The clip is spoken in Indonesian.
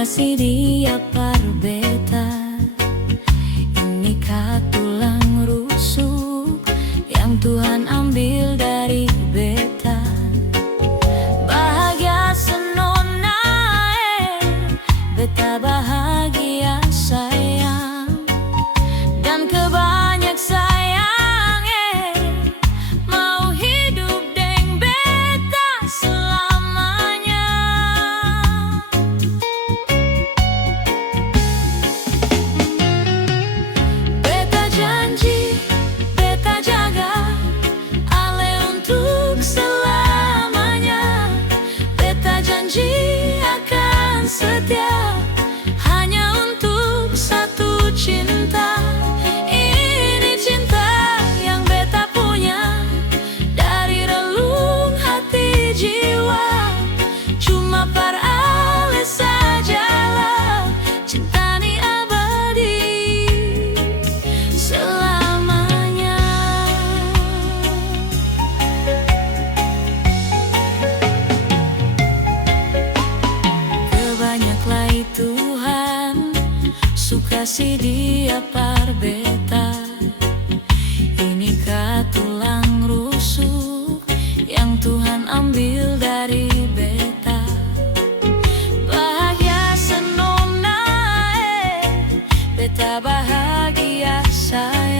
kasih dia parbeta. Ini tulang rusuk yang Tuhan ambil dari beta. Bahagia senonai, beta bahagia sayang, dan kebanyak sayang mau hidup deng beta selamanya. Beta janji, beta jaga ale untuk selamanya. Beta janji akan setia hanya untuk satu cinta. Ini cinta yang beta punya dari relung hati jiwa. Cuma par ale sajalah cinta ni abadi selamanya. Kebanyaklah Tuhan suka si dia parbeta. Ini tulang rusuk yang Tuhan ambil dari beta. Bahagia senonai, beta bahagia sayang.